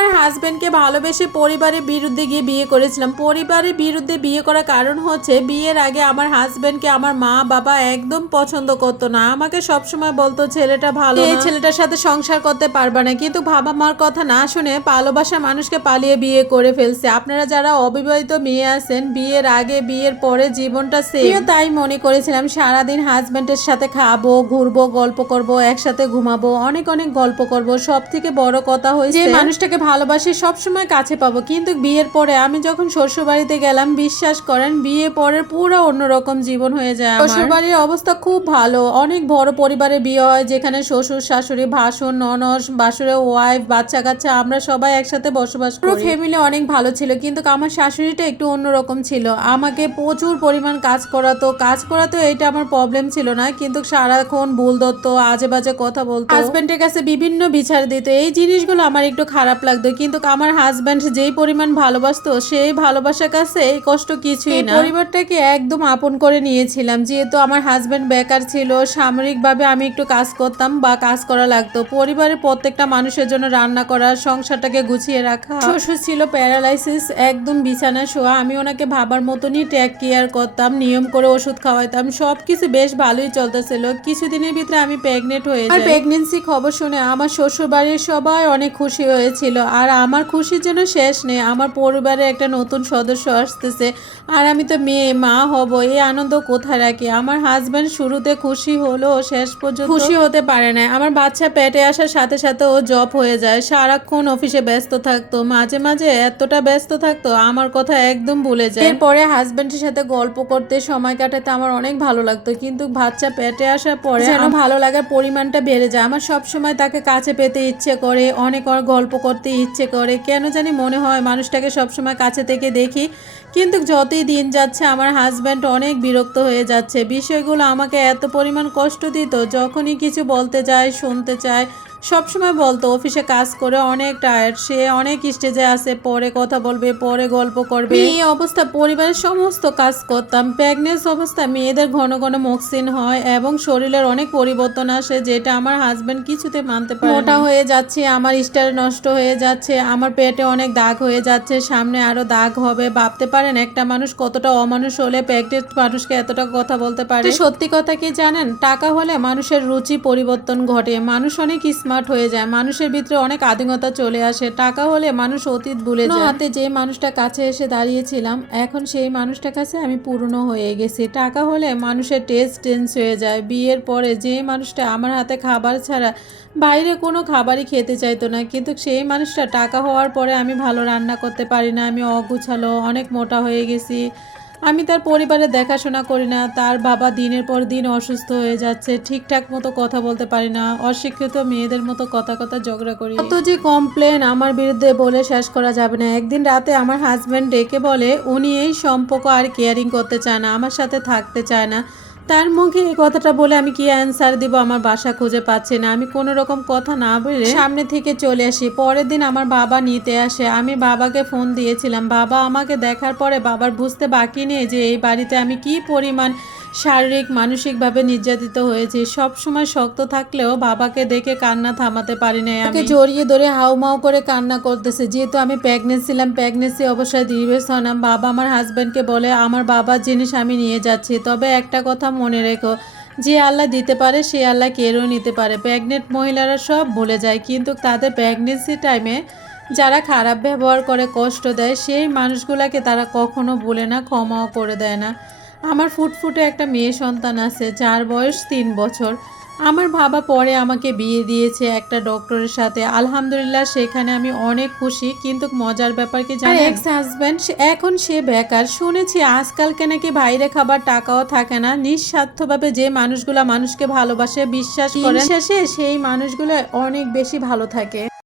আমার হাজবেন্ডকে ভালোবেসে পরিবারের বিরুদ্ধে গিয়ে বিয়ে করেছিলাম। পরিবারের বিরুদ্ধে বিয়ে করার কারণ হচ্ছে বিয়ের আগে আমার হাজবেন্ডকে আমার মা বাবা একদম পছন্দ করতো না। আমাকে সবসময় বলতো ছেলেটা ভালো এই ছেলেটার সাথে সংসার করতে পারবে না। কিন্তু বাবা মার কথা না শুনে ভালোবাসা মানুষকে পালিয়ে বিয়ে করে ফেলছে। আপনারা যারা অবিবাহিত মেয়ে আছেন বিয়ের আগে বিয়ের পরে জীবনটা সেম তাই মনে করেছিলাম সারাদিন হাজবেন্ডের সাথে খাব ঘুরবো গল্প করব একসাথে ঘুমাবো অনেক অনেক গল্প করব। সব থেকে বড় কথা হয়েছে মানুষটাকে ভালোবাসি সবসময় কাছে পাবো। কিন্তু বিয়ের পরে আমি যখন শ্বশুর বাড়িতে গেলাম বিশ্বাস করেন বিয়ে পরে পুরো অন্যরকম জীবন হয়ে যায় শ্বশুর বাড়ির অবস্থা খুব ভালো। অনেক বড় পরিবারে বিয়ে হয় যেখানে শ্বশুর শাশুড়ি ভাসুর ননস বাসুরের ওয়াইফ বাচ্চা কাচ্চা আমরা সবাই একসাথে বসবাস করি। ফ্যামিলি অনেক ভালো ছিল কিন্তু আমার শাশুড়িটা একটু অন্যরকম ছিল। আমাকে প্রচুর পরিমাণ কাজ করাতো। কাজ করাতো এটা আমার প্রবলেম ছিল না কিন্তু সারাক্ষণ ভুল ধরতো আজে বাজে কথা বলতো। হাজবেন্ডের কাছে বিভিন্ন বিচার দিত। এই জিনিসগুলো আমার একটু খারাপ লাগতো। কিন্তু আমার হাজব্যান্ড যেই পরিমাণ ভালোবাসতো সেই ভালোবাসার কাছে এই কষ্ট কিছুই না। পরিবারটাকে একদম আপন করে নিয়েছিলাম। যেহেতু আমার হাজব্যান্ড বেকার ছিল সামরিকভাবে আমি একটু কাজ করতাম বা কাজ করা লাগতো। পরিবারের প্রত্যেকটা মানুষের জন্য রান্না করা সংসারটাকে গুছিয়ে রাখা। শ্বশুর ছিল প্যারালাইসিস একদম বিছানা শোয়া। আমি ওনাকে ভাবার মতনই ট্যাক কেয়ার করতাম নিয়ম করে ওষুধ খাওয়াইতাম সব কিছু বেশ ভালোই চলতেছিল। কিছুদিনের ভিতরে আমি প্রেগনেন্ট হয়ে আর প্রেগনেন্সি খবর শুনে আমার শ্বশুর বাড়ির সবাই অনেক খুশি হয়েছিল। আর আমার খুশির জন্য শেষ নেই। আমার পরিবারে একটা নতুন সদস্য আসতেছে আর আমি তো মেয়ে মা হব এই আনন্দ কোথায় রাখি? আমার হাজব্যান্ড শুরুতে খুশি হলো শেষ পর্যন্ত খুশি হতে পারে না। আমার বাচ্চা পেটে আসার সাথে সাথে ও জব হয়ে যায়। সারাক্ষণ অফিসে ব্যস্ত থাকতো মাঝে মাঝে এতটা ব্যস্ত থাকতো আমার কথা একদম ভুলে যায়। এরপরে হাজব্যান্ডের সাথে গল্প করতে সময় কাটাতে আমার অনেক ভালো লাগতো। কিন্তু বাচ্চা পেটে আসার পরে যেন ভালো লাগার পরিমাণটা বেড়ে যায়। আমার সব সময় তাকে কাছে পেতে ইচ্ছে করে অনেক অনেক গল্প করতে ইচ্ছে করে। কেন জানি মনে হয় মানুষটাকে সবসময় কাছে থেকে দেখি। কিন্তু যতই দিন যাচ্ছে, আমার হাজব্যান্ড অনেক বিরক্ত হয়ে যাচ্ছে। বিষয়গুলো আমাকে এত পরিমাণ কষ্ট দিত, যখনই কিছু বলতে চায়, শুনতে চায় সবসময় বলতো অফিসে কাজ করে অনেক টায়ার্ড সে অনেক স্টেজে আসে পরে কথা বলবে পরে গল্প করবে। এই অবস্থা পরিবারের সমস্ত কাজ করতাম। প্রেগনেন্স অবস্থা মেয়েদের ঘন ঘন মক্সিন হয় এবং শরীরের অনেক পরিবর্তন আসে যেটা আমার হাজব্যান্ড কিছুতে মানতে পারে মোটা হয়ে যাচ্ছে আমার স্টার নষ্ট হয়ে যাচ্ছে আমার পেটে অনেক দাগ হয়ে যাচ্ছে সামনে আরও দাগ হবে। ভাবতে পারেন একটা মানুষ কতটা অমানুষ হলে প্রেগনেন্ট মানুষকে এতটা কথা বলতে পারে? সত্যি কথা কি জানেন? টাকা হলে মানুষের রুচি পরিবর্তন ঘটে। মানুষ অনেক স্মার্ট হয়ে যায়। মানুষের ভিতরে অনেক আধুনিকতা চলে আসে। টাকা হলে মানুষ অতীত ভুলে যায়। হাতে যে মানুষটা কাছে এসে দাঁড়িয়েছিলাম এখন সেই মানুষটার কাছে আমি পুরনো হয়ে গেছি। টাকা হলে মানুষের টেস্ট চেঞ্জ হয়ে যায়। বিয়ের পরে যে মানুষটা আমার হাতে খাবার ছাড়া বাইরে কোনো খাবারই খেতে চাইতো না। কিন্তু সেই মানুষটা টাকা হওয়ার পরে আমি ভালো রান্না করতে পারি না। আমি অগুছালো অনেক মোটা হয়ে গেছি। আমি তার পরিবারে দেখাশোনা করি না, তার বাবা দিনের পর দিন অসুস্থ হয়ে যাচ্ছে, ঠিকঠাক মতো কথা বলতে পারি না, অশিক্ষিত মেয়েদের মতো কথা কথা ঝগড়া করি। কত যে কমপ্লেন আমার বিরুদ্ধে বলে শেষ করা যাবে না। একদিন রাতে আমার হাজব্যান্ড ডেকে বলে, উনি এই সম্পর্ক আর কেয়ারিং করতে চায় না, আমার সাথে থাকতে চায় না। তার মুখে এই কথাটা বলে আমি কি অ্যান্সার দিব? আমার বাসা খুঁজে পাচ্ছে না। আমি কোনো রকম কথা না বলে সামনে থেকে চলে আসি। পরের দিন আমার বাবা নিতে আসে। আমি বাবাকে ফোন দিয়েছিলাম। বাবা আমাকে দেখার পরে বাবার বুঝতে বাকি নেই যে এই বাড়িতে আমি কি পরিমাণ শারীরিক, মানসিকভাবে নির্যাতিত হয়েছি। সব সময় শক্ত থাকলেও বাবাকে দেখে কান্না থামাতে পারি না আমি জড়িয়ে ধরে হাউমাউ করে কান্না করতেছে। যেহেতু আমি প্রেগনেন্ট ছিলাম প্রেগনেন্সি অবস্থায় দীর্ঘ হলাম বাবা আমার হাজব্যান্ডকে বলে, আমার বাবার জিনিস আমি নিয়ে যাচ্ছি। তবে একটা কথা মনে রেখো, যে আল্লাহ দিতে পারে, সে আল্লাহ কেড়েও নিতে পারে। প্রেগনেন্ট মহিলারা সব ভুলে যায়, কিন্তু তাদের প্রেগনেন্সি টাইমে যারা খারাপ ব্যবহার করে, কষ্ট দেয়, সেই মানুষগুলাকে তারা কখনো ভুলে না, ক্ষমাও করে দেয় না। আমার ফুটফুটে একটা মেয়ে সন্তান আছে যার বয়স তিন বছর। আমার বাবা পরে আমাকে বিয়ে দিয়েছে একটা ডক্টরের সাথে। আলহামদুলিল্লাহ সেখানে আমি অনেক খুশি কিন্তু মজার ব্যাপার কি জানেন? এক্স হাজব্যান্ড এখন সে বেকার। শুনেছি আজকাল আজকালকে নাকি বাইরে খাবার টাকাও থাকে না। নিঃস্বার্থভাবে যে মানুষগুলা মানুষকে ভালোবাসে বিশ্বাস করে শেষে সেই মানুষগুলো অনেক বেশি ভালো থাকে।